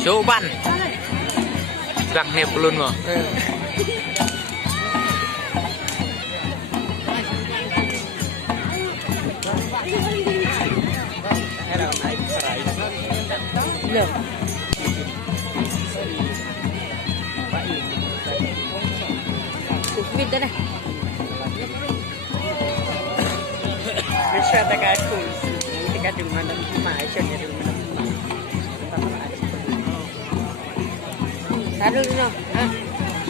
Coban. Gak nih belum mau. Loh. Bít đây này. Bisa tak aku, kita di mana mai, saya di mana mai. Taruh dulu.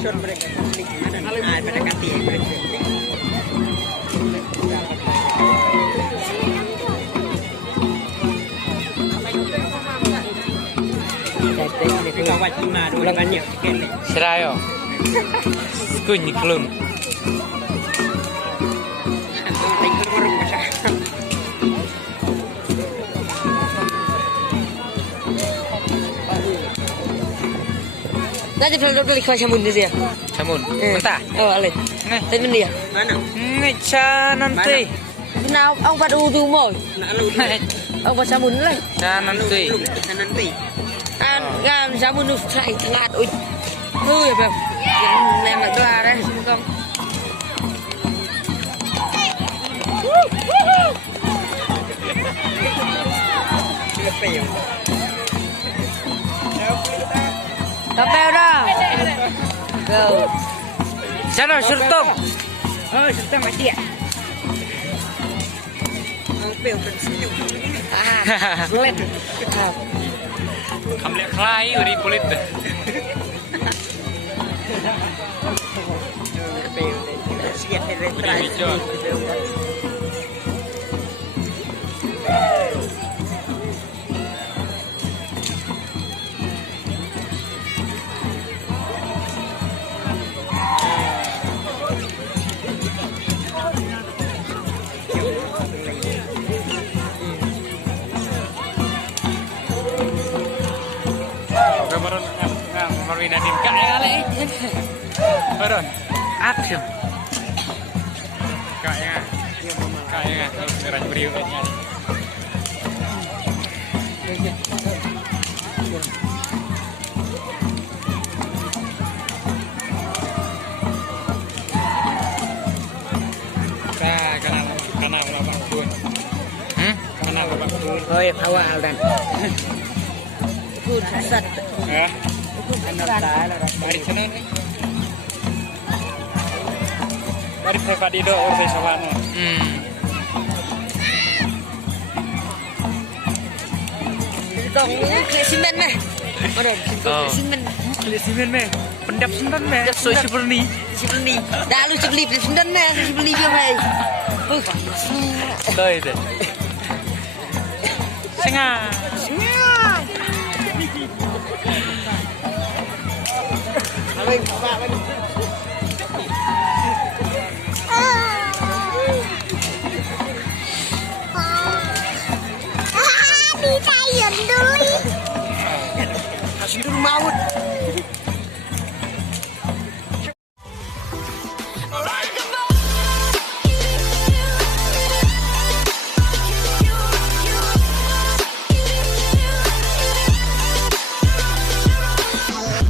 Shot mereka di mana? Ai pada kati mereka. Tapi kau wajib malu banyak sekali. Serayo. Kunyit belum. Nanti kalau beli kau samun dia. Samun. Mentah. Oh, alih. Tapi dia. Mana? Ngeca nanti. Nào ông bắt u tu mồi. Ông bắt samun lấy. Ca nanti. Nanti. Gan samun nu sai ngạt ui. Hư vậy không? Những em lại qua đây xin con. Lepeu. Tapel dah. Go. Sana surtom. Oh, sudah mati ya. Lepeu tersenyum. Lên. Kamu lihat kelai dari kulit. Lepeu. Siap retrai. Marwinatin kaya kali. Baron. Action. Kaya. Kaya harus ngerang beriu kayaknya. Kanal lapak pun. Kanal lapak pun. Oh, ya awal dan. Good set. Ya. Dari sana nih. Dari pribadi do orang Sawano. Dong klesimen meh. Ada klesimen. Klesimen meh. Pendap sendan meh. So seperti Sibeli. Dah lu sibeli sendan meh, sibeli dia meh. Doi itu. Sengah. Kasih dulu maut.